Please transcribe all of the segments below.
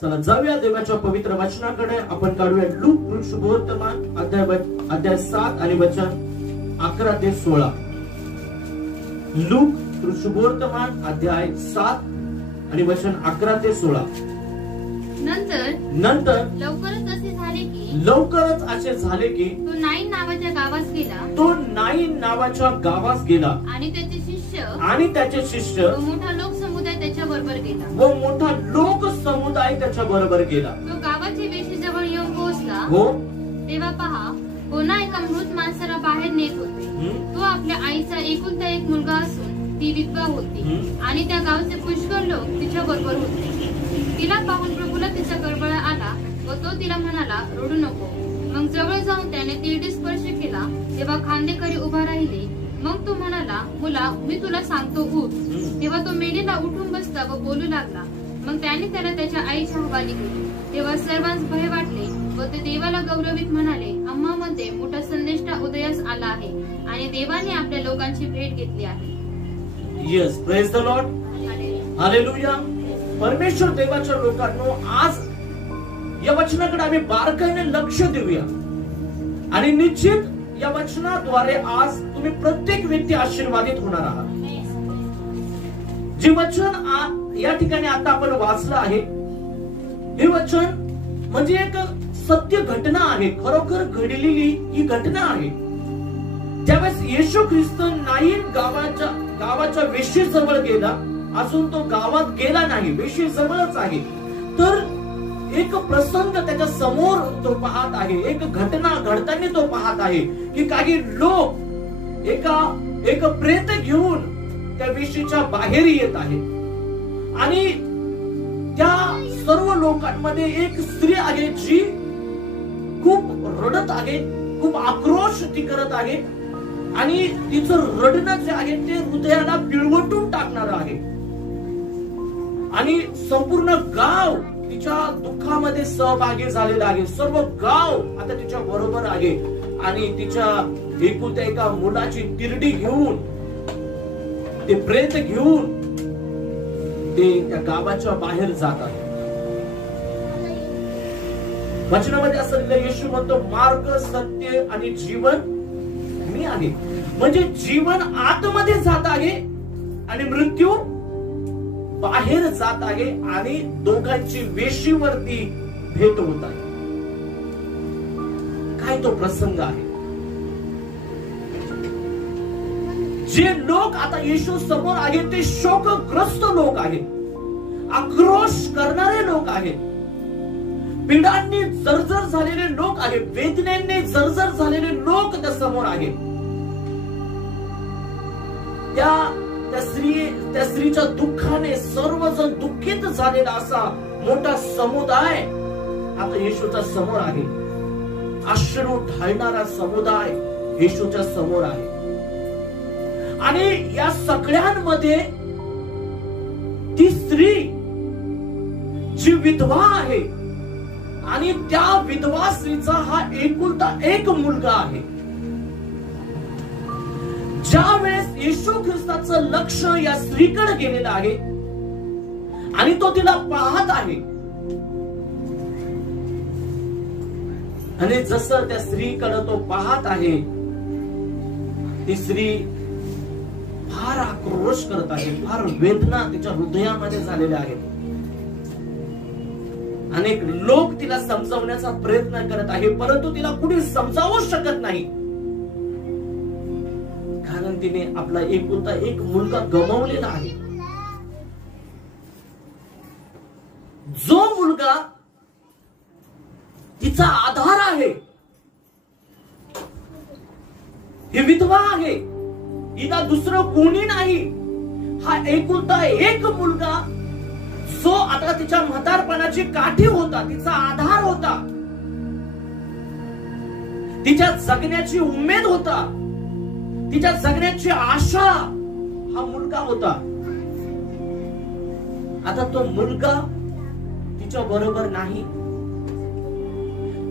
चला जाऊया देवाच्या पवित्र वचनाकडे. आपण काढूया लूक शुभवर्तमान अध्याय 7 आणि वचन 11 ते 16. लूक शुभवर्तमान अध्याय 7 आणि वचन 11 ते 16. नंतर लवकरच असे झाले की तो नाईन नावाच्या गावास गेला आणि त्याचे शिष्य व मोठा लोकसमुदाय त्याच्या बरोबर गेला. तो गावाच्या वेशीजवळ येऊन पोहोचला. तेव्हा पहा, कोणा एका मृत माणसाला बाहेर नेत होते. तो आपल्या आईचा एकुलता एक मुलगा असून ती विधवा होती आणि त्या गावचे पुष्कळ लोक तिच्या बरोबर होते. तिला पाहून प्रभूला तिचा कळवळा आला व तो तिला म्हणाला, रडू नको. मग जवळ जाऊन त्याने तिरडी स्पर्श केला. तेव्हा खांदेकरी उभा राहिले. मग तो म्हणाला, मुला, मी तुला सांगतो, उठ. तेव्हा तो मेलीला उठून बसला व बोलू लागला. मग त्याने त्याला त्याच्या आईच्या हवाली केली. तेव्हा सर्वांस भय वाटले व ते देवाला गौरवित म्हणाले, आम्हामध्ये मोठा संदेष्टा उदयास आला आहे आणि देवाने आपल्या लोकांची भेट घेतली आहे. Yes, praise the Lord, hallelujah. परमेश्वर देवाच्या लोकांनो, आज या वचनाकडे आम्ही बारकाईने लक्ष देऊया आणि निश्चित या वचनाद्वारे आज तुम्ही प्रत्येक व्यक्ती आशीर्वादित होणार आहात. जे वचन या ठिकाणी आता आपण वाचलं आहे, हे वचन म्हणजे एक सत्य घटना आहे, खरोखर घडलेली ही घटना आहे. ज्यावेळेस येशू ख्रिस्त नाईन गावाच्या वेशीजवळ गेला, अजून तो गावात गेला नाही, वेशीजवळच आहे, तर एक प्रसंग त्याच्या समोर तो पाहत आहे. एक घटना घडताना तो पाहत आहे की काही लोक एक प्रेत घेऊन त्या वेशीच्या बाहेर येत आहे आणि त्या सर्व लोकांमध्ये एक स्त्री आहे जी खूप रडत आहे, खूप आक्रोश ती करत आहे आणि तिचं रडणं जे आहे ते हृदयाला पिळवटून टाकणार आहे आणि संपूर्ण गाव तिच्या दुःखामध्ये सहभागी झालेला आहे. सर्व गाव आता तिच्या बरोबर आहे आणि तिच्या एकुलत्या एका मुलाची तिरडी घेऊन, ते प्रेत घेऊन ते त्या गावाच्या बाहेर जात आहे. वचनामध्ये असं लिहिलं, येशू म्हणतो, मार्ग, सत्य आणि जीवन मी आहे. म्हणजे जीवन आतमध्ये जात आहे आणि मृत्यू बाहेर जात आहे आणि दोघांची वेशीवरती भेट होत आहे. काय तो प्रसंग आहे. जे लोक आता येशू समोर आहेत ते शोकग्रस्त लोक आहेत, आक्रोश करणारे लोक आहेत, पीडांनी जर्जर झालेले लोक आहेत, वेदनेने जर्जर झालेले लोक त्या समोर आहेत. त्या स्त्रीच्या दुःखाने सर्वजण दुःखित झालेला असा मोठा समुदाय आता येशूच्या समोर आहे. अश्रू ढाळणारा समुदाय येशूच्या समोर आहे आणि या सगळ्यांमध्ये ती स्त्री जी विधवा आहे आणि त्या विधवा स्त्रीचा हा एकुलता एक मुलगा आहे. ज्या वेळेस येशू ख्रिस्ताचं लक्ष या स्त्रीकडे गेलेलं आहे आणि तो तिला पाहत आहे आणि जसं त्या स्त्रीकडे तो पाहत आहे, ती स्त्री फार आक्रोश करत आहे, फार वेदना तिच्या हृदयामध्ये झालेल्या आहेत. अनेक लोक तिला समजावण्याचा प्रयत्न करत आहे, परंतु तिला कुणी समजावू शकत नाही, कारण तिने आपला एकुलता एक मुलगा गमावलेला आहे. जो मुलगा तिचा आधार आहे, ही विधवा आहे, हिला दुसरं कोणी नाही. हा एकुलता एक मुलगा जो आता तिच्या म्हातारपणाची काठी होता, तिचा आधार होता, तिच्या जगण्याची उमेद होता, तिच्या जगण्याची आशा हा मुलगा होता. आता तो मुलगा तिच्या बरोबर नाही.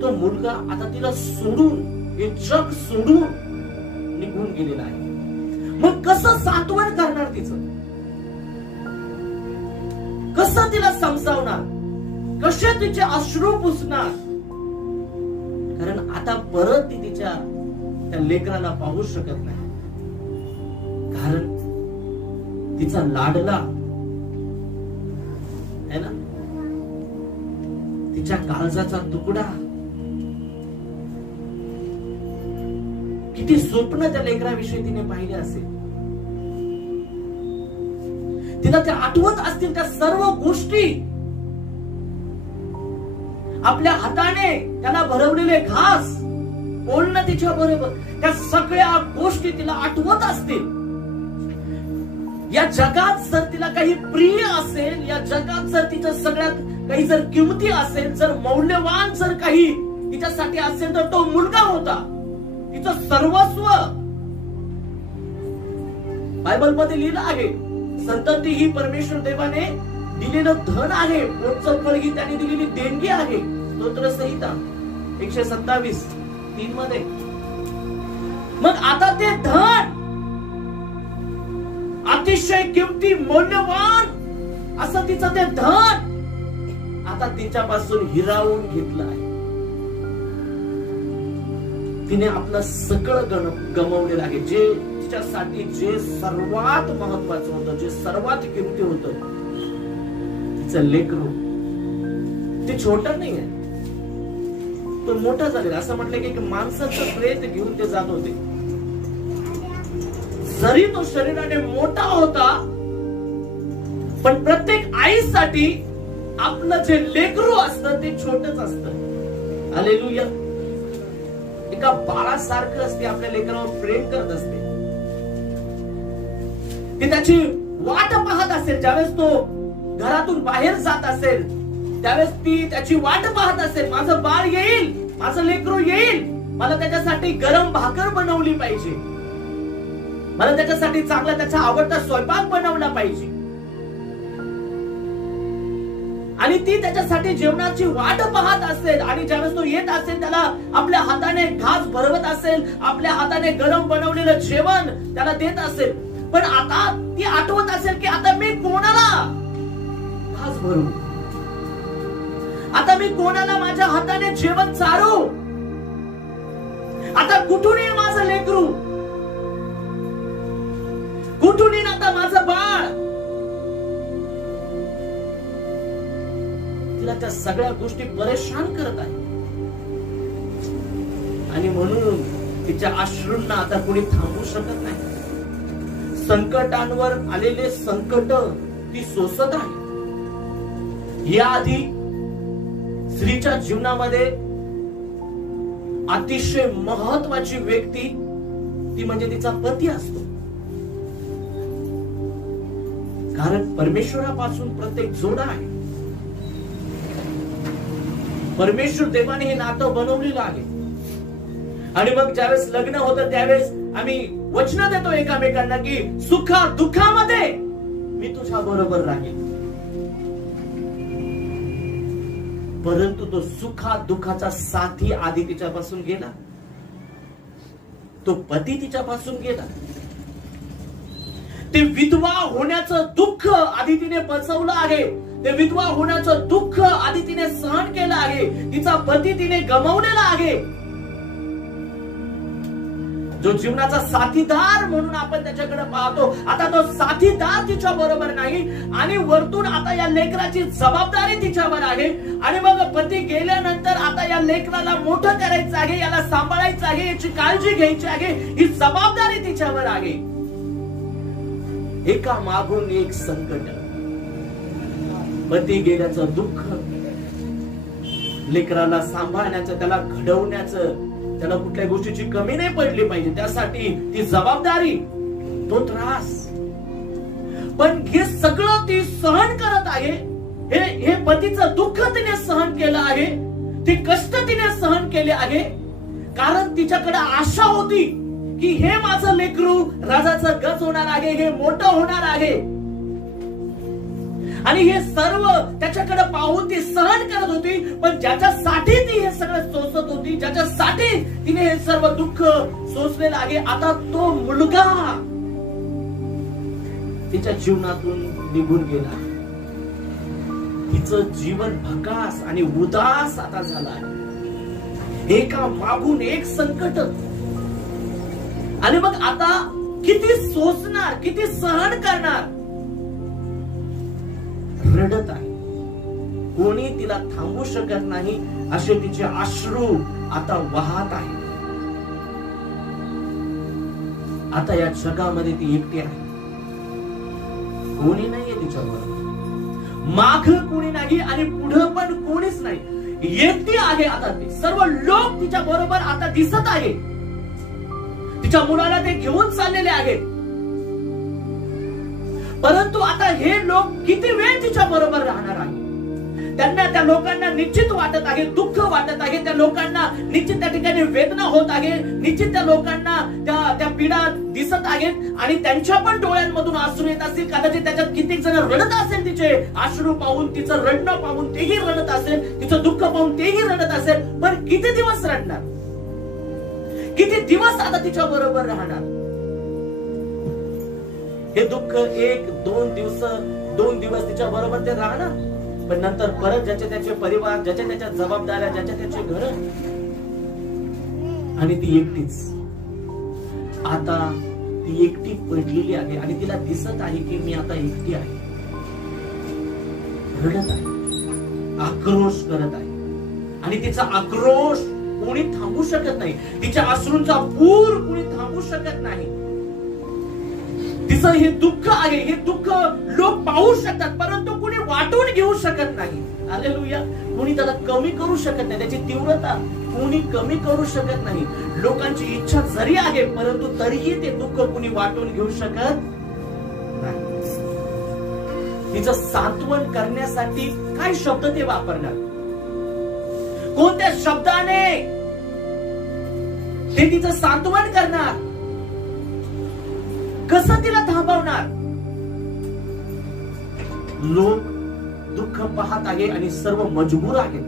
तो मुलगा आता तिला सोडून, हे जग सोडून निघून गेलेला आहे. मग कसं सांत्वन करणार तिचं, कसं तिला समजावणार. कसे तिचे अश्रू पुसणार, कारण आता परत ती तिच्या त्या लेकराला पाहू शकत नाही, कारण तिचा लाडला है ना, तिच्या काळजाचा तुकडा, किती स्वप्न त्या लेकराविषयी तिने पाहिले असेल, तिला त्या आठवत असतील त्या सर्व गोष्टी, आपल्या हाताने त्याला भरवलेले घास, बोलणं तिच्या बरोबर, त्या सगळ्या गोष्टी तिला आठवत असतील. या जगात जर तिला काही प्रिय असेल, या जगात जर तिच्या सगळ्यात काही जर किमती असेल, जर मौल्यवान जर काही तिच्यासाठी असेल, तर तो मुलगा होता, तिचं सर्वस्व. बायबल मध्ये लिहिलं आहे, संतती ही परमेश्वर देवाने दिलेलं धन आहे, मोठं फळ ही त्याने दिलेली देणगी आहे. स्तोत्र संहिता 127:3 मध्ये. मग आता ते धन अतिशय किमती मौल्यवान असं तिचं ते धन आता तिच्यापासून हिरावून घेतलं आहे. तिने आपलं सगळं गमावलेलं आहे, जे तिच्यासाठी जे सर्वात महत्वाचं होतं, जे सर्वात किमती होतं, तिचं लेकरू. ते छोटं नाही आहे, तो मोठा झालेला. असं म्हटलं की माणसाचं प्रेत घेऊन ते जात होते. जरी तो शरीराने मोठा होता, पण प्रत्येक आईसाठी आपलं जे लेकरू असतं ते छोटच असतं. हालेलुया. एका बाळासारखं असते, आपल्या लेकरावर प्रेम करत असते. ती त्याची वाट पाहत असेल, ज्यावेळेस तो घरातून बाहेर जात असेल त्यावेळेस ती त्याची वाट पाहत असेल, माझं बाळ येईल, माझं लेकरू येईल, मला त्याच्यासाठी गरम भाकर बनवली पाहिजे, मला त्याच्यासाठी चांगला त्याचा आवडता स्वयंपाक बनवला पाहिजे. आणि ती त्याच्यासाठी जेवणाची वाट पाहत असेल, आणि ज्यावेळेस तो येत असेल त्याला आपल्या हाताने घास भरवत असेल, आपल्या हाताने गरम बनवलेलं जेवण त्याला देत असेल. पण आता ती आठवत असेल की आता मी कोणाला घास भरू, आता मी कोणाला माझ्या हाताने जेवण चारू, आता कुठून येईल माझं लेकरू, कुठून येईल आता माझं बाळ. तिला त्या सगळ्या गोष्टी परेशान करत आहे, आणि म्हणून तिच्या अश्रूंना आता कोणी थांबवू शकत नाही. संकटांवर आलेले संकट ती सोसत आहे. याआधी स्त्रीच्या जीवनामध्ये अतिशय महत्वाची व्यक्ती ती म्हणजे तिचा पती असतो, कारण परमेश्वरापासून प्रत्येक जोडा आहे. परमेश्वर देवाने हे नातं बनवलेलं आहे. आणि मग ज्यावेळेस लग्न होतं त्यावेळेस आम्ही वचन देतो एकामेकांना की सुखा दुःखामध्ये मी तुझ्या बरोबर राहील. परंतु तो सुखा दुःखाचा साथी आधी तिच्यापासून गेला, तो पती तिच्यापासून गेला. ते विधवा होण्याचं दुःख आधी तिने पचवलं आहे, ते विधवा होण्याचं दुःख आधी तिने सहन केलं आहे, तिचा पती तिने गमावलेला आहे. जो जीवनाचा साथीदार म्हणून आपण त्याच्याकडे पाहतो, आता तो साथीदार तिच्या बरोबर नाही, आणि वरतून आता या लेकराची जबाबदारी तिच्यावर आहे. आणि मग पती गेल्यानंतर आता या लेकराला मोठं करायचं आहे, याला सांभाळायचं आहे, याची काळजी घ्यायची आहे, ही जबाबदारी तिच्यावर आहे. एका मागून एक संकट, पती गेल्याचं दुःख, लेकराला सांभाळण्याचं, त्याला घडवण्याचं, त्याला कुठल्या गोष्टीची कमी नाही पडली पाहिजे त्यासाठी ती जबाबदारी, तो त्रास. पण हे सगळं ती सहन करत आहे. हे पतीचं दुःख तिने सहन केलं आहे, ती कष्ट तिने सहन केले आहे, कारण तिच्याकडे आशा होती की हे माझं लेकरू राजाचं गज होणार आहे, हे मोठं होणार आहे. आणि हे सर्व त्याच्याकडे पाहून ती सहन करत होती. पण ज्याच्यासाठी ती हे सगळं सोसत होती, ज्याच्यासाठी तिने हे सर्व दुःख सोसलेलं आहे, आता तो मुलगा तिच्या जीवनातून निघून गेला. तिचं जीवन भकास आणि उदास आता झालं आहे. एका मागून एक संकट. आणि मग आता किती सोसणार, किती सहन करणार. रडत आहे. कोणी तिला थांबवू शकत नाही असे तिचे अश्रू आता वाहत आहे. आता या जगामध्ये ती एकटी आहे. कोणी नाहीये तिच्याबरोबर. माग कोणी नाही आणि पुढे पण कोणीच नाही. एकटी आहे आता ती. सर्व लोक तिच्या बरोबर आता दिसत आहे. तिच्या मुलाला ते घेऊन चाललेले आहेत. परंतु आता हे लोक किती वेळ तिच्या बरोबर राहणार आहे. त्यांना, त्या लोकांना निश्चित वाटत आहे, दुःख वाटत आहे. त्या लोकांना निश्चित त्या ठिकाणी वेदना होत आहे. निश्चित त्या लोकांना त्या पीडा दिसत आहेत आणि त्यांच्या पण डोळ्यांमधून अश्रू येत असतील. कदाचित त्याच्यात कित्येक जण रडत असेल. तिचे अश्रू पाहून, तिचं रडणं पाहून तेही रडत असेल. तिचं दुःख पाहून तेही रडत असेल. पण किती दिवस रडणार, किती दिवस आता तिच्या बरोबर राहणार. हे दुःख 1-2 दिवस तिच्या बरोबर ते राहणार. पण नंतर परत ज्याचे त्याचे परिवार, ज्याच्या त्याच्या जबाबदाऱ्या, ज्याच्या त्याचे घर. आणि ती एकटीच. आता ती एकटी पडलेली आहे आणि तिला दिसत आहे की मी आता एकटी आहे. रडत आहे, आक्रोश करत आहे. आणि तिचा आक्रोश कोणी थांबू शकत नाही. तिच्या अश्रूंचा पूर कोणी थांबू शकत नाही. तिचं हे दुःख आहे. हे दुःख लोक पाहू शकतात परंतु कोणी वाटून घेऊ शकत नाही. हालेलुया. कोणी त्याला कमी करू शकत नाही. त्याची तीव्रता कोणी कमी करू शकत नाही. लोकांची इच्छा जरी आहे परंतु तरीही ते दुःख कोणी वाटून घेऊ शकत नाही. तिचं सांत्वन करण्यासाठी काय शब्द ते वापरणार, कोणत्या शब्दाने ते तिचं सांत्वन करणार, कसं तिला थांबवणार. लोक दुःख पाहत आहे आणि सर्व मजबूर आहेत.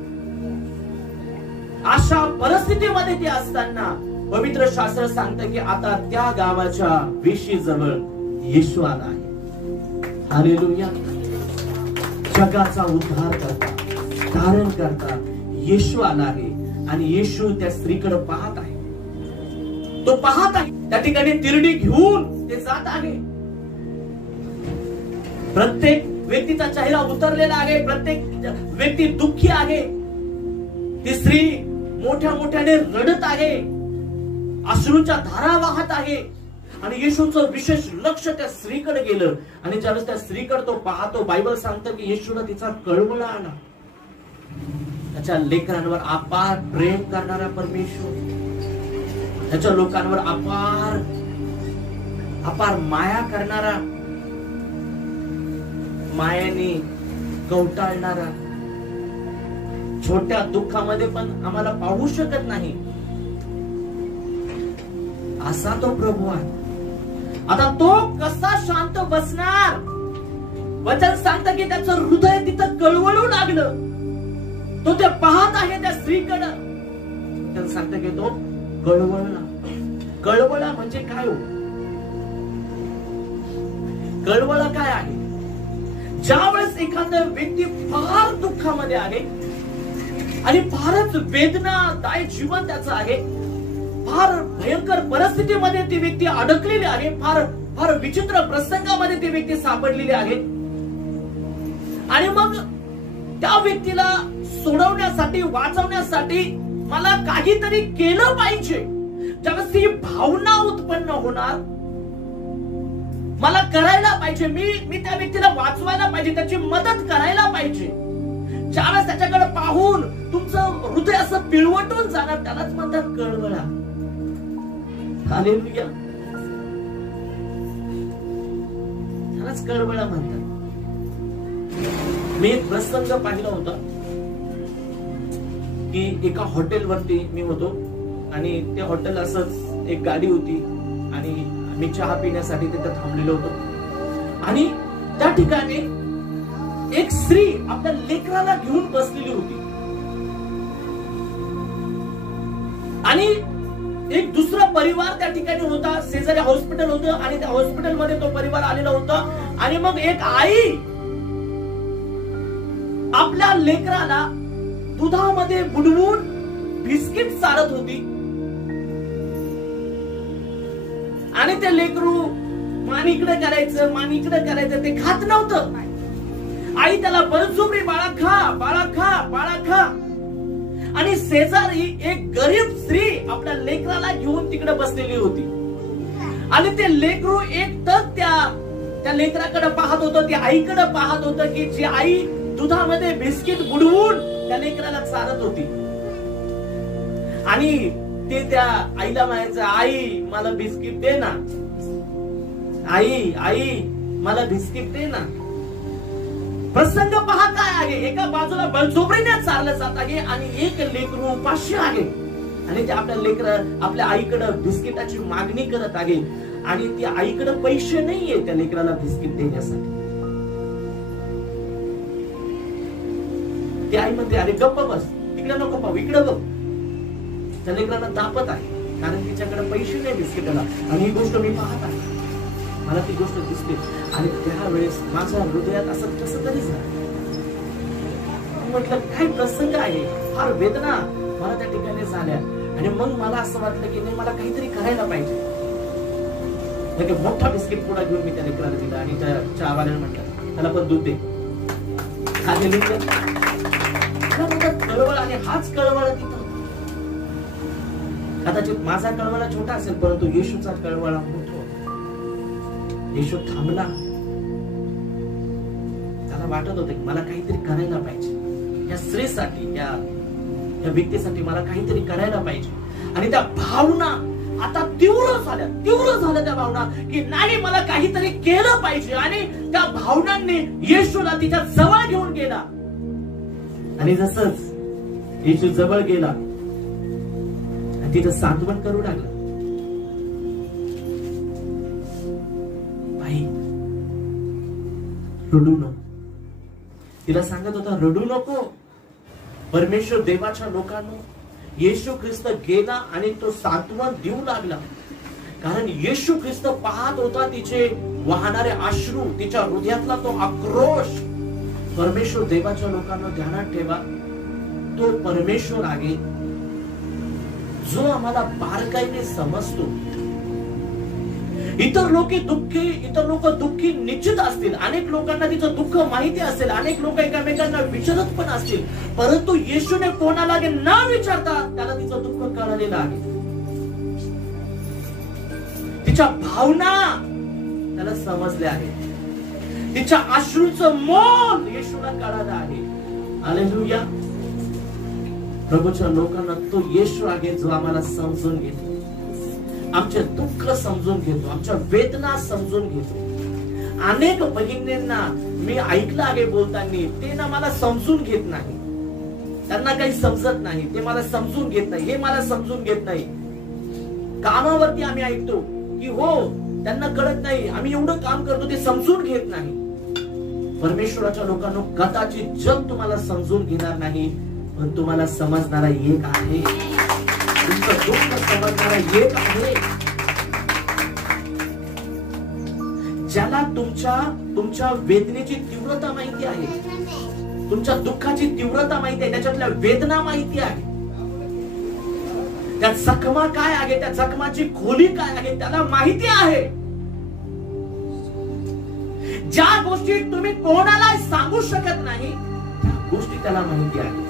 अशा परिस्थितीमध्ये ती असताना पवित्र शास्त्र सांगतं की आता त्या गावाच्या वेशीजवळ येशू आला आहे. हालेलुया. जगाचा उद्धार करता, धारण करता येशू आला आहे. आणि येशू त्या स्त्रीकडे पाहत आहे. तो पाहत आहे. त्या ठिकाणी तिरडी घेऊन ते जात आहे. प्रत्येक व्यक्तीचा चेहरा उतरलेला आहे. प्रत्येक व्यक्ती दुःखी आहे. ती स्त्री मोठ्या मोठ्याने रडत आहे. अश्रूंच्या धारा वाहत आहे. आणि येशूचं विशेष लक्ष त्या स्त्रीकडे गेलं. आणि ज्यावेळेस त्या स्त्रीकडे तो पाहतो, बायबल सांगतं की येशूला तिचा कळवळा आला. त्याच्या लेकरांवर अपार प्रेम करणारा परमेश्वर, त्याच्या लोकांवर अपार माया करणारा, मायाने कवटाळणारा, छोट्या दुःखामध्ये पण आम्हाला पाहू शकत नाही असा तो प्रभू आहे. आता तो कसा शांत बसणार. वचन सांगतं की त्याचं हृदय तिथं कळवळू लागलं. तो ते पाहत आहे त्या स्त्रीकडे. त्याला सांगतं की तो कळवळला. कळवळा म्हणजे काय हो? कळवळा काय आहे? ज्यावेळेस एखादा व्यक्ती फार दुःखामध्ये आहे आणि फारच वेदनादायक जीवन त्याचं आहे, फार भयंकर परिस्थितीमध्ये ती व्यक्ती अडकलेली आहे, फार विचित्र प्रसंगामध्ये ती व्यक्ती सापडलेली आहे. आणि मग त्या व्यक्तीला सोडवण्यासाठी, वाचवण्यासाठी मला काहीतरी केलं पाहिजे. ज्यावेळेस ती भावना उत्पन्न होणार, मला करायला पाहिजे, मी त्या व्यक्तीला वाचवायला पाहिजे, त्याची मदत करायला पाहिजे. ज्यावेळेस त्याच्याकडे पाहून तुमचं हृदय असं पिळवटून जाणार, त्यालाच म्हणतात कळवळा. हालेलुया. त्यालाच कळवळा म्हणतात. मी एक प्रसंग पाहिला होता की एका हॉटेलवरती मी होतो आणि ते हॉटेल असंच एक गाडी होती आणि मी चहा पिण्यासाठी तिथे थांबलेलो होतो. आणि त्या ठिकाणी एक स्त्री आपल्या लेकराला घेऊन बसलेली होती आणि एक दुसरा परिवार त्या ठिकाणी होता. शेजारी हॉस्पिटल होतं आणि त्या हॉस्पिटलमध्ये तो परिवार आलेला होता. आणि मग एक आई आपल्या लेकराला दुधामध्ये बुडवून बिस्किट चारत होती आणि ते लेकरू मान इकडे करायचं ते खात नव्हतं. आई त्याला बळजबरी बाळा खा. आणि शेजारी एक गरीब स्त्री आपल्या लेकराला घेऊन तिकडे बसलेली होती आणि ते लेकरू एकटक त्या लेकराकडे पाहत होतं, त्या आईकडे पाहत होतं की जी आई दुधामध्ये बिस्किट बुडवून त्या लेकराला चारत होती. आणि ते त्या आईला म्हणायचं, आई मला बिस्किट दे ना, आई मला बिस्किट दे ना. प्रसंग पहा काय आहे, एका बाजूला बळजबरीने चाललं जात आहे आणि एक लेकरू उपाशी आहे आणि ते आपल्या आईकडे बिस्किटाची मागणी करत आहे आणि त्या आईकडे पैसे नाहीये त्या लेकराला बिस्किट देण्यासाठी. ती आई म्हणते, अरे गप्प बस, तिकडे नको पाहू, इकडे बघ. त्या लेकराला तापत आहे कारण तिच्याकडे पैसे नाही बिस्किटाला आणि ही गोष्ट मी पाहत आहे, मला ती गोष्ट दिसते. आणि त्यावेळेस माझ्या हृदयात असं कसं तरी झालं. म्हटलं काय प्रसंग आहे, फार वेदना मला त्या ठिकाणी झाल्या आणि मग मला असं वाटलं की नाही, मला काहीतरी करायला पाहिजे. मोठा बिस्किट पुडा घेऊन मी त्या लेकराला दिला आणि त्या चहावाल्याने म्हटलं, त्याला पण दूध दे. कळवळ आणि हाच कळवळ तिथं. कदाचित माझा कळवळा छोटा असेल परंतु येशूचा कळवळा मोठा. येशू थांबला, त्याला वाटत होतं की मला काहीतरी करायला पाहिजे, या स्त्रीसाठी, या व्यक्तीसाठी मला काहीतरी करायला पाहिजे. आणि त्या भावना आता तीव्र झाल्या त्या भावना की नाही, मला काहीतरी केलं पाहिजे. आणि त्या भावनांनी येशूला तिच्या जवळ घेऊन गेला आणि जसंच येशू जवळ गेला आणि तिथं सांत्वन करू लागला. बाई रडू नको, तिला सांगत होता रडू नको. परमेश्वर देवाच्या लोकांनो, येशू ख्रिस्त गेला आणि तो सांत्वन देऊ लागला कारण येशू ख्रिस्त पाहत होता तिचे वाहणारे अश्रू, तिच्या हृदयातला तो आक्रोश. परमेश्वर देवाच्या लोकांना ध्यानात ठेवा, तो परमेश्वर आहे जो आम्हाला बारकाईने समजतो. इतर लोक दुःखी निश्चित असतील, अनेक लोकांना तिचं दुःख माहिती असेल, अनेक लोक एकमेकांना विचारत पण असतील, परंतु येशूने कोणाला न विचारता त्याला तिचं दुःख कळलेलं आहे. तिच्या भावना त्याला समजल्या आहेत, तिच्या अश्रूचं मोल येशूला कळालं आहे. हालेलुया. प्रभूच्या लोकांना तो येशू आहे जो आम्हाला समजून घेतो, आमचे दुःख समजून घेतो, आमच्या वेदना समजून घेतो. अनेक बहिणींना मी ऐकलं आहे बोलताना, ते ना मला समजून घेत नाही, त्यांना काही समजत नाही, ते मला समजून घेत नाही, हे मला समजून घेत नाही. कामावरती आम्ही ऐकतो की हो त्यांना कळत नाही, आम्ही एवढं काम करतो ते समजून घेत नाही. परमेश्वराच्या लोकांनो, कदाचित जग तुम्हाला समजून घेणार नाही, पण तुम्हाला समजणारा एक आहे, तुमचं दुःख समजणारा एक आहे, ज्याला तुमच्या वेदनेची तीव्रता माहिती आहे, तुमच्या दुःखाची तीव्रता माहिती आहे, त्याच्यातल्या वेदना माहिती आहे, त्या जखमा काय आहे, त्या जखमाची खोली काय आहे त्याला माहिती आहे. ज्या गोष्टी तुम्ही कोणाला सांगू शकत नाही त्या गोष्टी त्याला माहिती आहे.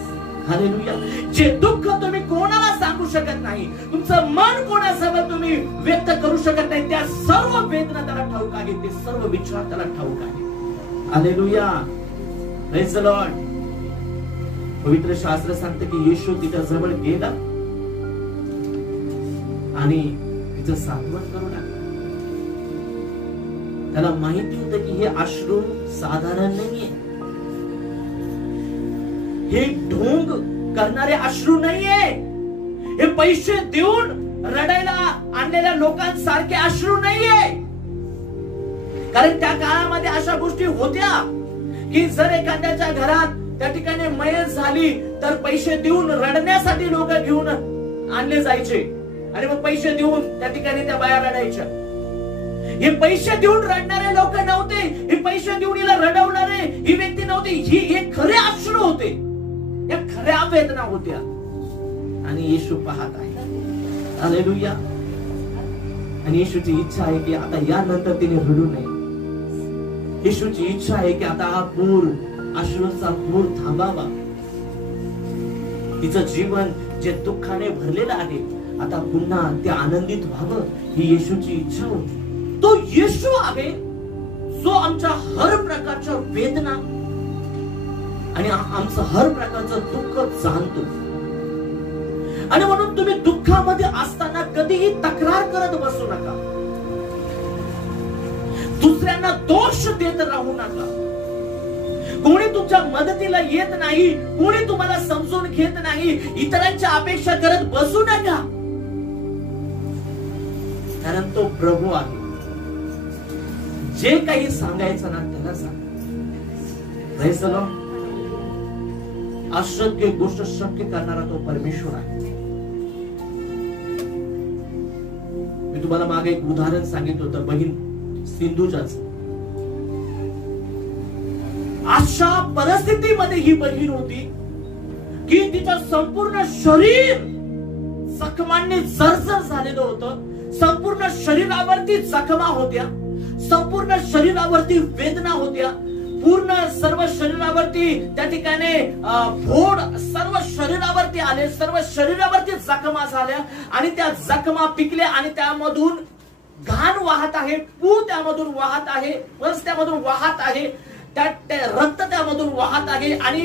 हालेलुया. जे दुःख तुम्ही कोणाला सांगू शकत नाही, तुमचं मन कोणासमोर तुम्ही व्यक्त करू शकत नाही, त्या सर्व वेदना त्याला ठाऊक आहे, ते सर्व विचार त्याला ठाऊक आहे. हालेलुया. Praise the Lord. पवित्र शास्त्र सांगते की येशू तिच्या जवळ गेला आणि तिचं सांत्वन करू लागला. त्याला माहिती होतं की हे अश्रू साधारण नाहीये, हे ढोंग करणारे अश्रू नाहीये, हे पैसे देऊन रडायला आणलेल्या लोकांसारखे अश्रू नाहीये. कारण त्या काळामध्ये अशा गोष्टी होत्या की जर एखाद्याच्या घरात त्या ठिकाणी मयत झाली तर पैसे देऊन रडण्यासाठी लोक घेऊन आणले जायचे आणि मग पैसे देऊन त्या ठिकाणी त्या बाया रडायच्या. हे पैसे देऊन रडणारे लोक नव्हते, हे पैसे देऊन हिला रडवणारे ही व्यक्ती नव्हती, हे खरे अश्रू होते, या खऱ्या वेदना होत्या. आणि येशू पाहत आहे. हालेलुया. आणि येशूची इच्छा आहे की आता यानंतर तिने रडू नये. येशूची इच्छा आहे की आता हा पूर, अश्रूचा पूर थांबावा. तिचं जीवन जे दुःखाने भरलेलं आहे आता पुन्हा ते आनंदित व्हावं ही येशूची इच्छा होती. तो येशू आहे जो आमच्या हर प्रकारच्या वेदना आणि आमचं हर प्रकारचं दुःख जाणतो. आणि म्हणून तुम्ही दुःखामध्ये असताना कधीही तक्रार करत बसू नका, दुसऱ्यांना दोष देत राहू नका. कोणी तुमच्या मदतीला येत नाही, कोणी तुम्हाला समजून घेत नाही, इतरांच्या अपेक्षा करत बसू नका. कारण तो प्रभू आहे. जे काही सांगायचं ना त्याला सांग. Praise the Lord. अशक्य गोष्ट शक्य करणारा तो परमेश्वर आहे. मी तुम्हाला मागे एक उदाहरण सांगितलं होतं बहीण सिंधूजाच. अशा परिस्थितीमध्ये ही बहीण होती की तिचं संपूर्ण शरीर जखमांनी जर्जर झालेलं होतं. संपूर्ण शरीरावरती जखमा होत्या, संपूर्ण शरीरावरती वेदना होत्या, पूर्ण सर्व शरीरावरती त्या ठिकाणी फोड सर्व शरीरावरती आले, सर्व शरीरावरती जखमा झाल्या आणि त्या जखमा पिकल्या आणि त्यामधून घाण वाहत आहे, पू त्यामधून वाहत आहे, पस त्यामधून वाहत आहे, रक्त त्यामधून वाहत आहे आणि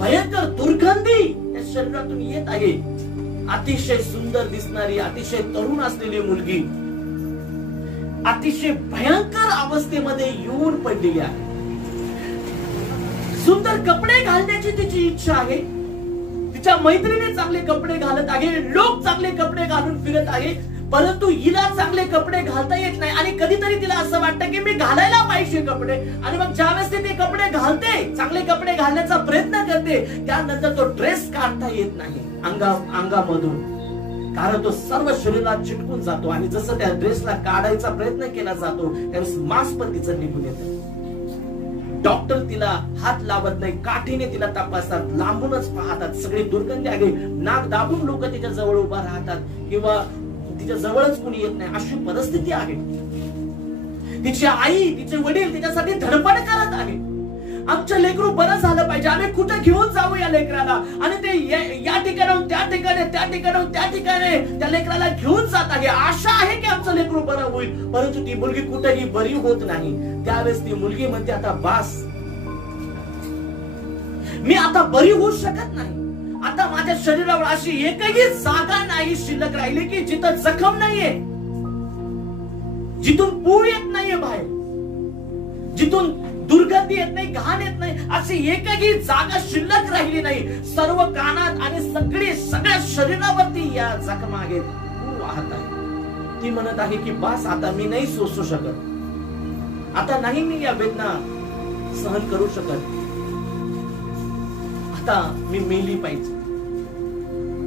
भयंकर दुर्गंधी त्या शरीरातून येत आहे. अतिशय सुंदर दिसणारी, अतिशय तरुण असलेली मुलगी अतिशय भयंकर अवस्थेमध्ये येऊन पडलेली आहे. सुंदर कपडे घालण्याची तिची इच्छा आहे. तिच्या मैत्रिणी चांगले कपडे घालत आहे, लोक चांगले कपडे घालून फिरत आहे, परंतु हिला चांगले कपडे घालता येत नाही. आणि कधीतरी तिला असं वाटतं की मी घालायला पाहिजे कपडे. आणि मग ज्यावेळेस ते कपडे घालते, चांगले कपडे घालण्याचा प्रयत्न करते, त्यानंतर तो ड्रेस काढता येत नाही अंगामधून, कारण तो सर्व शरीरात चिटकून जातो. आणि जसं त्या ड्रेसला काढायचा प्रयत्न केला जातो त्यावेळेस मांस पण तिचं निघून येतं. डॉक्टर तिला हात लावत नाही, काठीने तिला तपासतात, लांबूनच पाहतात, सगळी दुर्गंधी आहे, नाक दाबून लोक तिच्या जवळ उभा राहतात किंवा तिच्या जवळच कोणी येत नाही, अशी परिस्थिती आहे. तिची आई, तिचे वडील तिच्यासाठी धडपड करत आहे. आमचं लेकरू बरं झालं पाहिजे, आम्ही कुठे घेऊन जाऊ या लेकराला. आणि ते या ठिकाणाहून त्या ठिकाणी, त्या ठिकाणाहून त्या ठिकाणी त्या लेकराला घेऊन जात आहे. आशा आहे की आमचं लेकरू बरं होईल, परंतु ती मुलगी कुठेही बरी होत नाही. त्यावेळेस ती मुलगी म्हणते आता बास, मी आता बरी होऊ शकत नाही. आता माझ्या शरीरावर अशी एकही जागा नाही शिल्लक राहिली की जिथं जखम नाहीये, जिथून पूर येत नाहीये बाहेर, जिथून दुर्गंधी येत नाही, घाण येत नाही, अशी एकही जागा शिल्लक राहिली नाही. सर्व कानात आणि सगळ्या शरीरावरती या जखमा आहेत, पूर वाहत आहे. ती म्हणत आहे की बास, आता मी नाही सोसू शकत, आता नाही मी या वेदना सहन करू शकत, आता मी मेली पाहिजे,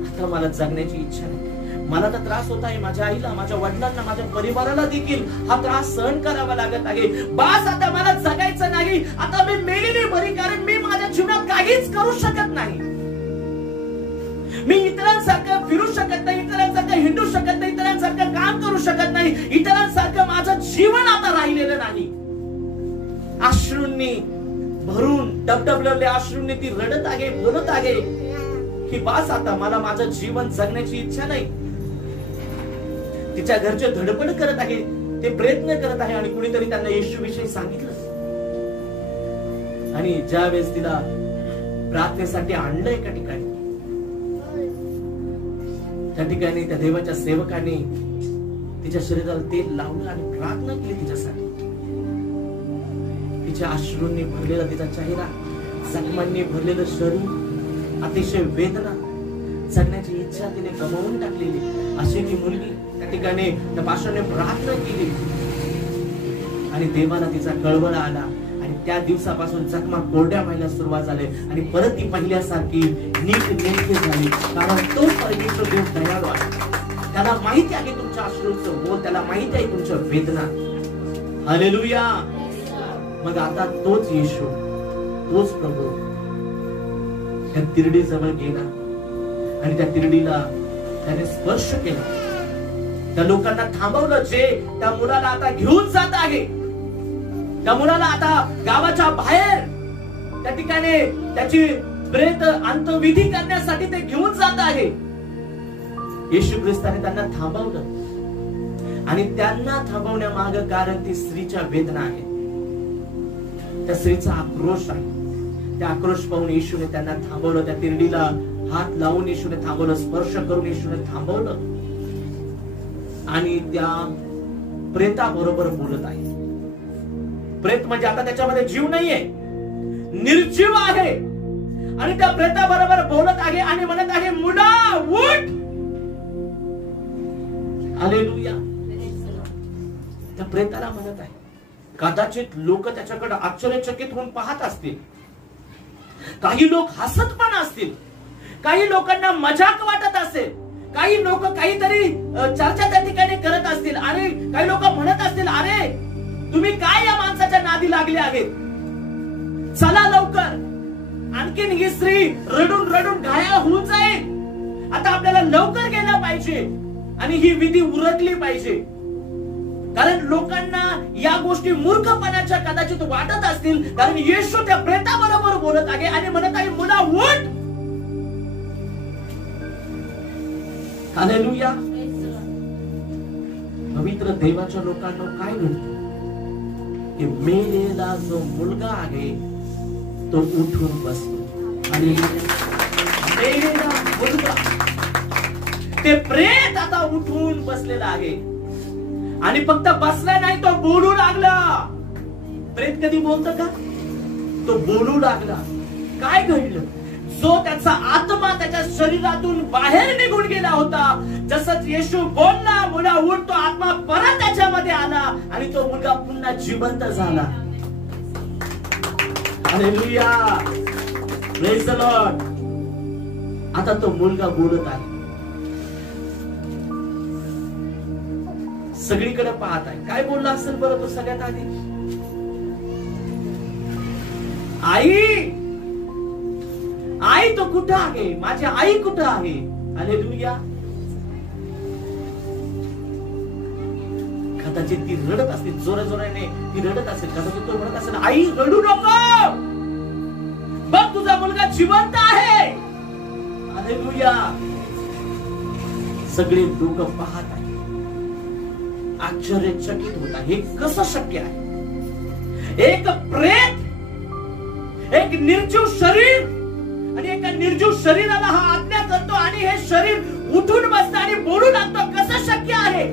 आता मला जगण्याची इच्छा नाही. मला तर त्रास होत आहे, माझ्या आईला, माझ्या वडिलांना, माझ्या परिवाराला देखील हा त्रास सहन करावा लागत आहे. बास, आता मला जगायचं नाही, आता मी मेलेली बरी, कारण मी माझ्या जीवनात काहीच करू शकत नाही. मी इतरांसारखं फिरू शकत नाही, इतरांसारखं हिंडू शकत नाही, इतरांसारखं काम करू शकत नाही, इतरांसारखं माझं जीवन आता राहिलेलं नाही. अश्रूंनी भरून डबडबलेले अश्रूंनी ती रडत आहे, बोलत आहे की बास, आता मला माझं जीवन जगण्याची इच्छा नाही. तिच्या घरचे धडपड करत आहे, ते प्रयत्न करत आहे आणि कुणीतरी त्यांना येशू विषयी सांगितलं. आणि ज्या वेळेस तिला प्रार्थनेसाठी आणलं एका ठिकाणी, त्या ठिकाणी त्या देवाच्या सेवकाने तिच्या शरीराला तेल लावलं आणि प्रार्थना केली तिच्यासाठी. तिच्या अश्रूंनी भरलेला तिचा चेहरा, जखमांनी भरलेलं शरीर, अतिशय वेदना, जगण्याची इच्छा तिने गमावून टाकलेली अशी ती मुलगी त्या ठिकाणी त्या पास्टरने प्रार्थना केली आणि देवाला तिचा कळवळा आला. आणि त्या दिवसापासून जखमा कोरड्या व्हायला सुरुवात झाली आणि परत ती पहिल्यासारखी नीट नेमकी झाली. कारण तो परमेश्वर देव दयाळू आहे, त्याला माहिती आहे तुमच्या अश्रूंचं बोल, त्याला माहिती आहे तुमच्या वेदना. हालेलुया. मग आता तोच येशू, तोच प्रभू त्या तिरडी जवळ गेला आणि त्या तिरडीला त्याने स्पर्श केला. त्या लोकांना थांबवलं जे त्या मुलाला आता घेऊन जात आहे. त्या मुलाला आता गावाच्या बाहेर त्या ठिकाणी त्याची प्रेत अंत्यविधी करण्यासाठी ते घेऊन जात आहे. येशू ख्रिस्ताने त्यांना थांबवलं आणि त्यांना थांबवण्यामागे कारण ती स्त्रीच्या वेदना आहे, त्या स्त्रीचा आक्रोश आहे. त्या आक्रोश पाहून येशूने त्यांना थांबवलं. त्या तिरडीला हात लावून येशूने थांबवलं, स्पर्श करून येशूने थांबवलं आणि त्या प्रेताबरोबर बोलत आहे. प्रेत म्हणजे आता त्याच्यामध्ये जीव नाहीये, निर्जीव आहे आणि त्या प्रेताबरोबर बोलत आहे आणि म्हणत आहे, मुला उठ. हालेलुया. त्या प्रेताला म्हणत आहे. कदाचित लोक त्याच्याकडे आश्चर्यचकित होऊन पाहत असतील, काही लोक हसत पण असतील, काही लोकांना मजाक वाटत असेल, काही लोक काहीतरी चर्चा त्या ठिकाणी करत असतील आणि काही लोक म्हणत असतील, अरे तुम्ही काय या माणसाच्या नादी लागले आहेत, चला लवकर. आणखीन ही स्त्री रडून रडून घायाळ होऊन जाईल. आता आपल्याला लवकर गेलं पाहिजे आणि ही विधी उरकली पाहिजे. कारण लोकांना या गोष्टी मूर्खपणाच्या कदाचित वाटत असतील, कारण येशू त्या प्रेताबरोबर बोलत आहे आणि म्हणत आहे, मुला उठ. हालेलुया. पवित्र देवाच्या लोकांना काय घडतं की मेलेला जो मुलगा आहे तो उठून बसतो आणि मेलेला मुलगा, ते प्रेत आता उठून बसलेला आहे आणि फक्त बसला नाही, तो बोलू लागला. प्रेत कधी बोलतं का? तो बोलू लागला. काय घडलं? जो त्याचा आत्मा त्याच्या शरीरातून बाहेर निघून गेला होता, जसंच येशू बोलला, मुला उठ, तो आत्मा परत त्याच्यामध्ये आला आणि तो मुलगा पुन्हा जिवंत झाला. हालेलुया. Praise the Lord. आता तो मुलगा बोलत आहे, सगळीकडे पाहत आहे. काय बोलला असेल बरं तो सगळ्यात आधी? आई, आई तो कुठं आहे? माझी आई कुठं आहे? हालेलुया. कदाचित ती रडत असतील, जोराने ती रडत असेल. कदाचित तो म्हणत असेल, आई रडू नको, बघ तुझा मुलगा जिवंत आहे. हालेलुया. सगळे लोक पाहत आहे, आश्चर्यचकित होता. हे कसं शक्य आहे? एक प्रेत, एक निर्जीव शरीर आणि एका निर्जीव शरीराला हा आज्ञा करतो आणि हे शरीर उठून बसतं आणि बोलू लागतो. कसं शक्य आहे?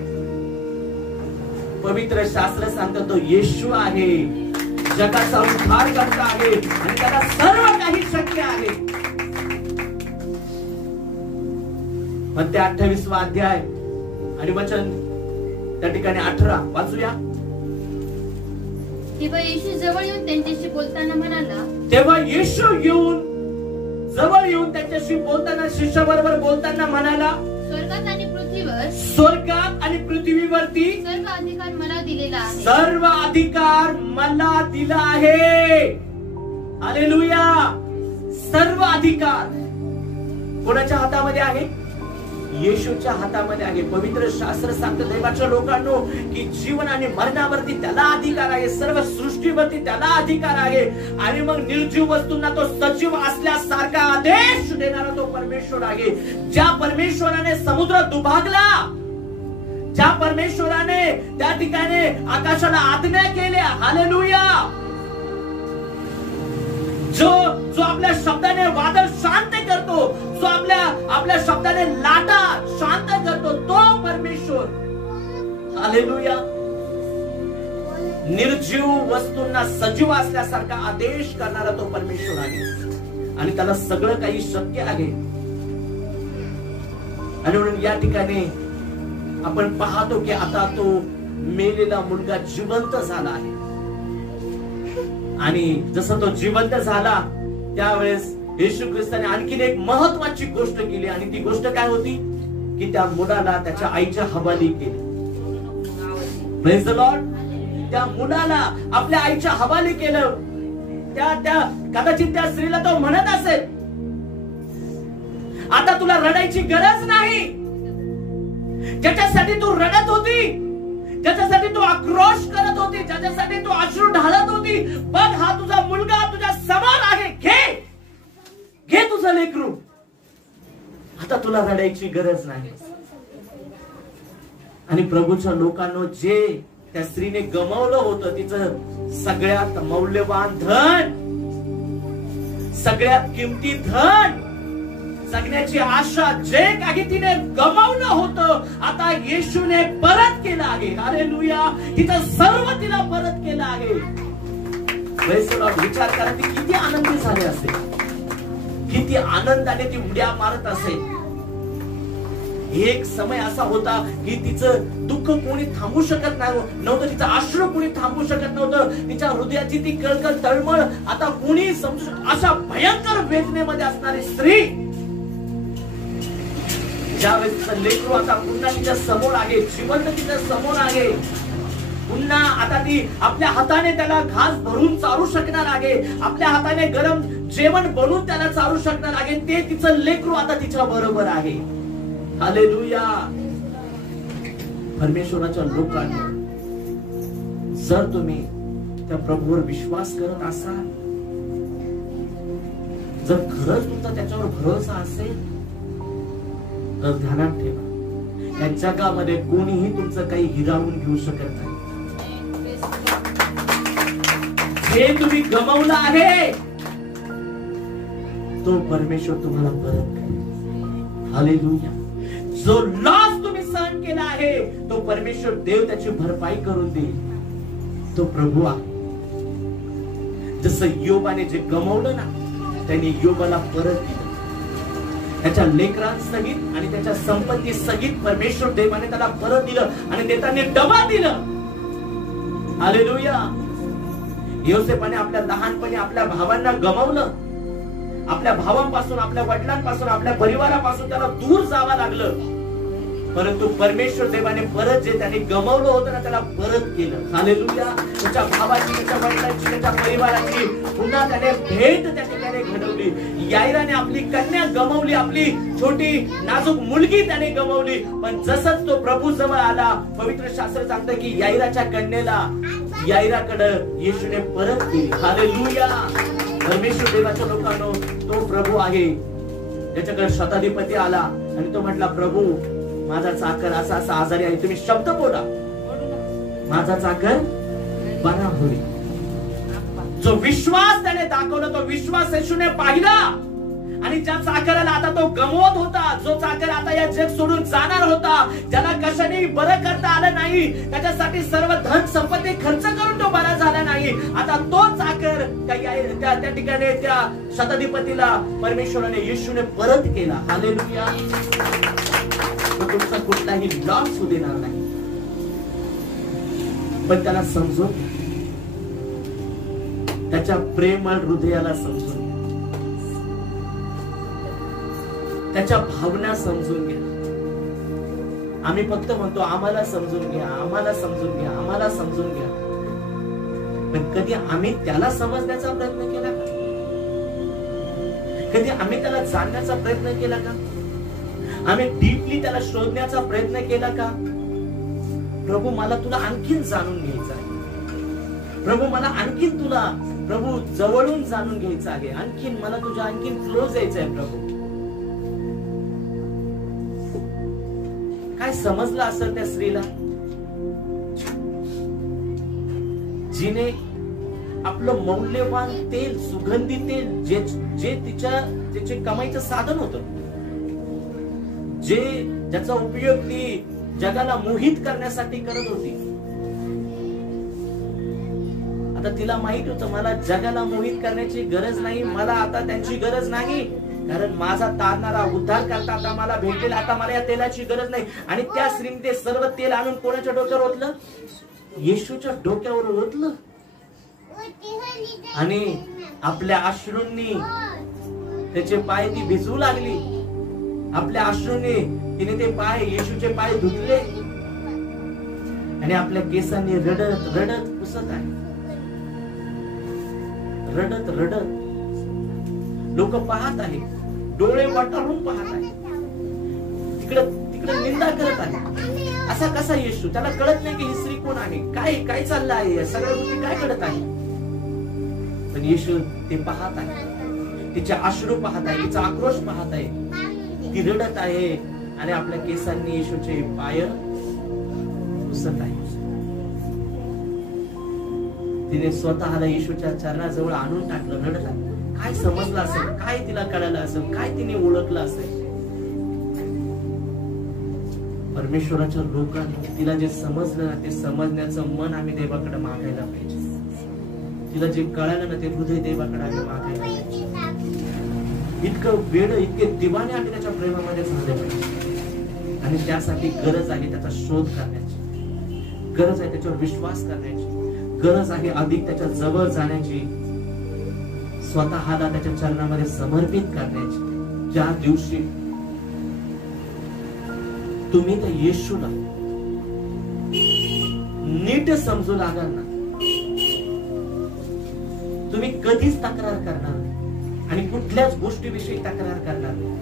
पवित्र शास्त्र सांगतो तो येशू आहे, जगाचा उद्धार करता आहे आणि त्याला सर्व काही शक्य आहे. पण ते 28वा अध्याय आणि वचन त्या ठिकाणी 18 वाचूया. तेव्हा येशू जवळ येऊन त्यांच्याशी बोलताना म्हणाला, तेव्हा येशू जवळ येऊन त्यांच्याशी बोलताना, शिष्याबरोबर बोलताना म्हणाला, स्वर्गात आणि पृथ्वीवर, स्वर्गात आणि पृथ्वीवरती सर्व अधिकार मला दिलेला आहे. सर्व अधिकार मला दिला आहे. हालेलुया. सर्व अधिकार कोणाच्या हातामध्ये आहे? येशूच्या हातामध्ये आहे. पवित्र शास्त्र सांगतं देवाच्या लोकांनो की जीवन आणि मरणावरती त्याला अधिकार आहे, सर्व सृष्टीवरती त्याला अधिकार आहे. आणि मग निर्जीव वस्तूंना तो सजीव असल्यासारखा आदेश देणारा तो परमेश्वर आहे. ज्या परमेश्वराने समुद्र दुभागला, ज्या परमेश्वराने त्या ठिकाणी आकाशाला आज्ञा केल्या, हालेलुया, जो आपल्या शब्दाने वादळ शांत करतो, जो आपल्या शब्दाने लाटा शांत करतो, तो परमेश्वर. हालेलुया. निर्जीव वस्तूंना सजीव असल्यासारखा आदेश करणारा तो परमेश्वर आहे आणि त्याला सगळं काही शक्य आहे. आणि म्हणून या ठिकाणी आपण पाहतो की आता तो मेलेला मुलगा जिवंत झाला आहे. आणि जसं तो जिवंत झाला त्यावेळेस येशू ख्रिस्ताने आणखीन एक महत्वाची गोष्ट केली आणि ती गोष्ट काय होती की त्या मुलाला त्याच्या आईच्या हवाली केली. Praise the Lord. त्या मुलाला आपल्या आईच्या हवाली केलं. त्या कदाचित त्या स्त्रीला तो म्हणत असेल, आता तुला रडायची गरज नाही. ज्याच्यासाठी तू रडत होती, ज्याच्यासाठी तू आक्रोश करत होती, ज्याच्यासाठी तू अश्रू ढाळत होती, बघ हा तुझा मुलगा तुझ्या समोर आहे. घे तुझं लेकरू, आता तुला रडायची गरज नाही. आणि प्रभूच्या लोकांनो, जे त्या स्त्रीने गमावलं होतं तिचं सगळ्यात मौल्यवान धन, सगळ्यात किमती धन, जगण्याची आशा, जे काही तिने गमावलं होतं, आता येशूने परत केलं आहे. हालेलुया. तिचं सर्व तिला परत केलं आहे. विचार करा, ती किती आनंदी झाली असेल, किती आनंदाने ती उड्या मारत असेल. एक समय असा होता की तिचं दुःख कोणी थांबू शकत नव्हतं, तिचं अश्रू कोणी थांबू शकत नव्हतं, तिच्या हृदयाची ती कळकळ तळमळ आता कोणी समजू शकत. अशा भयंकर वेदनेमध्ये असणारी स्त्री, ज्यावेळेस तिचं लेकरू आता पुन्हा तिच्या समोर आहे, जिवंत तिच्या समोर आहे, पुन्हा आता ती आपल्या हाताने त्याला घास भरून चारू शकणार आहे, आपल्या हाताने गरम जेवण बनवून त्याला चारू शकणार आहे. ते तिचं लेकरू आता तिच्या बरोबर आहे. हालेलुया. परमेश्वराच्या लोकांना, जर तुम्ही त्या प्रभूवर विश्वास करत असाल, जर खरंच तुमचा त्याच्यावर भरोसा असेल, तर ध्यानात ठेवा, या जगामध्ये कोणीही तुमचं काही हिरावून घेऊ शकत नाही. हे तुम्ही गमावलं आहे, तो परमेश्वर तुम्हाला परत करेल. हालेलुया. जो लॉस तुम्ही सहन केला आहे, तो परमेश्वर देव त्याची भरपाई करून देईल. तो प्रभू आहे. जसं योबाने जे गमावलं ना, त्यांनी योबाला परत दिलं. त्याच्या लेकरांसहित आणि त्याच्या संपत्ती सहित परमेश्वर देवाने त्याला परत दिलं आणि देताना डबा दिलं. हालेलुया. योसेफाने आपल्या लहानपणी आपल्या भावांना गमावलं. आपल्या भावांपासून, आपल्या वडिलांपासून, आपल्या परिवारापासून त्याला दूर जावं लागलं. परंतु परमेश्वर देवाने परत जे त्याने गमावलं होतं ना, त्याला परत केलं. हालेलुया. त्याच्या भावाची, त्याच्या वडिलांची, त्याच्या परिवाराची पुन्हा त्याने भेट त्या ठिकाणी घडवली. याईराने आपली कन्या गमावली, आपली छोटी नाजूक मुलगी त्याने गमावली. पण जसंच तो प्रभू जवळ आला, पवित्र शास्त्र सांगतं की याईराच्या कन्येला याईराकडे येशूने परत केली. हालेलुया. परमेश्वर देवाच्या लोकांनो, तो प्रभू आहे. त्याच्याकडे शताधिपती आला आणि तो म्हटला, प्रभू माझा चाकर असा असा आजारी आहे, तुम्ही शब्द बोला, माझा चाकर बरा होईल. जो विश्वास त्याने दाखवला, तो विश्वास येशूने पाहिला. आणि ज्या चाकराला आता तो गमवत होता, जो चाकर आता या जग सोडून जाणार होता, ज्याला कशाने बरं करता आलं नाही, त्याच्यासाठी सर्व धन संपत्ती खर्च करून तो बरा झाला नाही, आता तो चाकर त्या ठिकाणी त्या शताधिपतीला परमेश्वराने येशूने परत केला. हालेलुया. तुमचा कुठलाही लॉस होऊ देणार नाही. पण त्याला समजून, त्याच्या प्रेमळ हृदयाला समजून, त्याच्या भावना समजून घ्या. आम्ही फक्त म्हणतो आम्हाला समजून घ्या, आम्हाला समजून घ्या, आम्हाला समजून घ्या. पण कधी आम्ही त्याला समजण्याचा प्रयत्न केला का? कधी आम्ही त्याला जाणण्याचा प्रयत्न केला का? आम्ही डीपली त्याला शोधण्याचा प्रयत्न केला का? प्रभू मला तुला आणखीन जाणून घ्यायचं आहे. प्रभू मला आणखीन तुला प्रभू जवळून जाणून घ्यायचं आहे. आणखीन मला तुझ्या आणखीन क्लोज यायचं आहे. प्रभू काय समजलं असेल त्या स्त्रीला, जिने आपलं मौल्यवान तेल, सुगंधी तेल, जे तिचे कमाईचं साधन होतं, ज्याचा उपयोग ती जगाला मोहित करण्यासाठी करत होती. आता तिला माहित होतं मला जगाला मोहित करण्याची गरज नाही, मला आता त्यांची गरज नाही, कारण माझा तारणारा उद्धार करता आता मला भेटेल. आता मला या तेलाची गरज नाही. आणि त्या स्त्रीने ते सर्व तेल आणून कोणाच्या डोक्यावर ओतलं? येशूच्या डोक्यावर ओतलं. आणि आपल्या अश्रूंनी त्याचे पाय ती भिजवू लागली. आपल्या अश्रूंनी तिने ते पाय, येशूचे पाय धुतले. आणि आपल्या केसांनी रडत रडत पुसत आहे. रडत रडत लोक पाहत आहे, डोळे वाटारून पाहत आहे, तिकडे तिकडे निंदा करत आहे. असा कसा येशू? त्याला कळत नाही की ही स्त्री कोण आहे, काय काय चाललं आहे, या सगळ्या गोष्टी काय कळत आहे. पण येशू ते पाहत आहे, तिचे अश्रू पाहत आहे, तिचा आक्रोश पाहत आहे, ती रडत आहे आणि आपल्या केसांनी येशूचे पाय पुसत आहे. तिने स्वतःला येशूच्या चरणाजवळ आणून टाकलं, रडत आहे. काय समजलं असेल, काय तिला कळालं असेल, काय तिने ओळखलं असेल. परमेश्वराच्या लोकांनी तिला जे समजलं ना, ते समजण्याचं मन आम्ही देवाकडे मागायला पाहिजे. तिला जे कळालं ना, ते हृदय देवाकडे आम्ही मागायला पाहिजे. इतकं वेळ, इतके दिवाने आम्ही त्याच्या प्रेमामध्ये झाले पाहिजे. आणि त्यासाठी गरज आहे त्याचा शोध करण्याची, गरज आहे त्याच्यावर विश्वास करण्याची, गरज आहे अधिक त्याच्या जवळ जाण्याची, स्वतःला त्याच्या चरणामध्ये समर्पित करण्याची. ज्या दिवशी तुम्ही त्या येशूला नीट समजू लागाल ना, तुम्ही कधीच तक्रार करणार नाही आणि कुठल्याच गोष्टीविषयी तक्रार करणार नाही.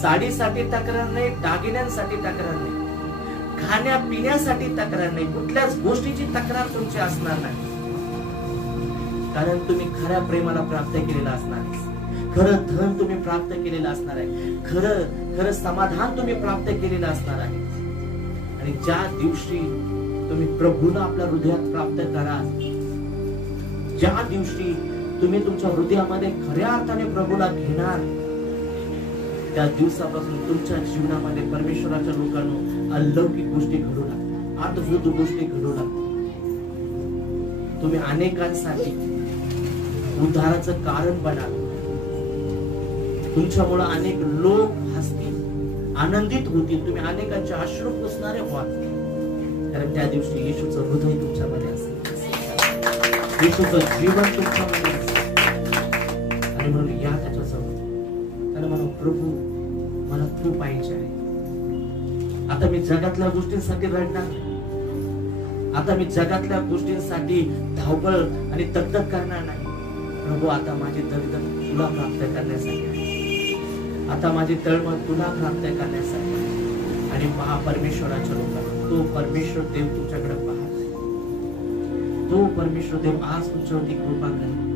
साडीसाठी तक्रार नाही, दागिन्यांसाठी तक्रार नाही, खाण्यापिण्यासाठी तक्रार नाही, कुठल्याच गोष्टीची तक्रार तुमची असणार नाही. कारण तुम्ही खऱ्या प्रेमाला प्राप्त केलेला असणार आहे, खरं धन तुम्ही प्राप्त केलेलं असणार आहे, खरं समाधान तुम्ही प्राप्त केलेलं असणार आहे. आणि ज्या दिवशी तुम्ही प्रभूला आपल्या हृदयात प्राप्त कराल, ज्या दिवशी तुम्ही तुमच्या हृदयामध्ये खऱ्या अर्थाने प्रभूला घेणार, त्या दिवसापासून तुमच्या जीवनामध्ये परमेश्वराच्या लोकांना अलौकिक गोष्टी घडू लागतात, अद्भुत गोष्टी घडू लागतात. तुम्ही अनेकांसाठी उद्धाराचं कारण बनाल. तुमच्यामुळे अनेक लोक हसतील, आनंदित होतील, तुम्ही अनेकांचे अश्रू पुसणारे व्हाल. कारण त्या दिवशी येशूचं हृदय तुमच्यामध्ये असेल, येशूचं जीवन तुमच्यामध्ये असेल. आणि म्हणून या त्याच्यासमोर त्याला म्हणून, प्रभू मला तू पाहिजे आहे. आता मी जगातल्या गोष्टींसाठी रडणार नाही, आता मी जगातल्या गोष्टींसाठी धावपळ आणि तकतक करणार नाही. प्रभू आता माझी दगदग तुला प्राप्त करण्यासाठी आहे, आता माझी तळमळ तुला प्राप्त करण्यासाठी आहे. आणि महापरमेश्वराच्या लोकांना तो परमेश्वर देव तुमच्याकडे पाहत आहे. तो परमेश्वर देव आज तुमच्यावरती कृपा करेल.